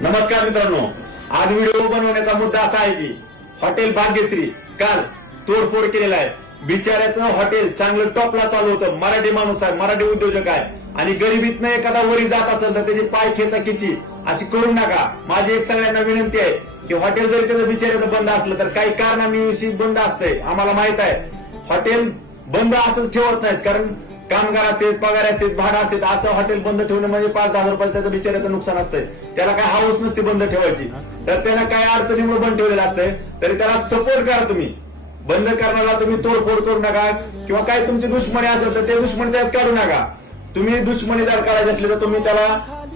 नमस्कार मित्रांनो, आज व्हिडिओ बनवण्याचा मुद्दा असा आहे की हॉटेल भाग्यश्री काल तोडफोड केलेला आहे. बिचाऱ्याचं हॉटेल चांगलं टॉपला चालू होतं. मराठी माणूस आहे, मराठी उद्योजक आहे आणि गरिबीतनं एखादा वरी जात असेल तर त्याची पाय खेचाखिची अशी करू नका. माझी एक सगळ्यांना विनंती आहे की हॉटेल जरी त्याचं बिचाऱ्याचं बंद असलं तर काही कारणांविषयी बंद असतंय. आम्हाला माहित आहे हॉटेल बंद असंच ठेवत नाहीत, कारण कामगार असतात, पगार असतात, भाडं असतात. असं हॉटेल बंद ठेवणं म्हणजे 5-10 रुपये त्याचं बिचाऱ्याचं नुकसान असतंय. त्याला काय हाऊस नसते बंद ठेवायची, तर त्याला काय अडचणीमुळे बंद ठेवलेलं असतंय. तरी त्याला सपोर्ट करा तुम्ही. बंद करण्याला तुम्ही तोडफोड करू नका किंवा काय तुमची दुश्मनी असेल तर ते दुश्मनी त्यात काढू नका. तुम्ही दुश्मनी जर काढायची असली तर तुम्ही त्याला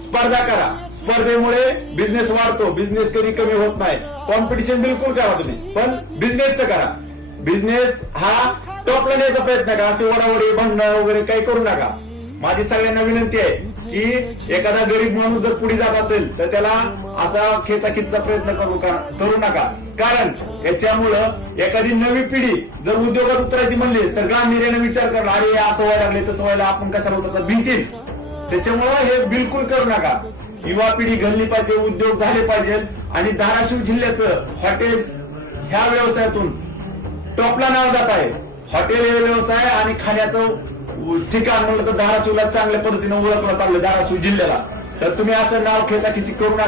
स्पर्धा करा. स्पर्धेमुळे बिझनेस वाढतो, बिझनेस कधी कमी होत नाही. कॉम्पिटिशन बिलकुल करा तुम्ही, पण बिझनेसचं करा. बिझनेस हा टॉपला न्यायचा प्रयत्न करा. असे वडावडी भांडणं वगैरे काही करू नका. माझी सगळ्यांना विनंती आहे की एखादा गरीब माणूस जर पुढे जात असेल तर त्याला असा खेचाखीचा प्रयत्न करू नका. कारण याच्यामुळं एखादी नवी पिढी जर उद्योगात उतरायची म्हणली तर गांभीर्याने विचार करणार, अरे असं व्हायला लागले तसं व्हायला आपण कशाला उतरतात, भीतीच. त्याच्यामुळं हे बिलकुल करू नका. युवा पिढी घडली पाहिजे, उद्योग झाले पाहिजे आणि धाराशिव जिल्ह्याचं हॉटेल ह्या व्यवसायातून टॉपला नाव जात आहे. हॉटेल हे व्यवसाय आणि खाण्याचं ठिकाण म्हणलं तर धाराशिवला चांगल्या पद्धतीने ओळखलं चाललं धाराशिव जिल्ह्याला. तर तुम्ही असं नाव खेचाखिची करू नका.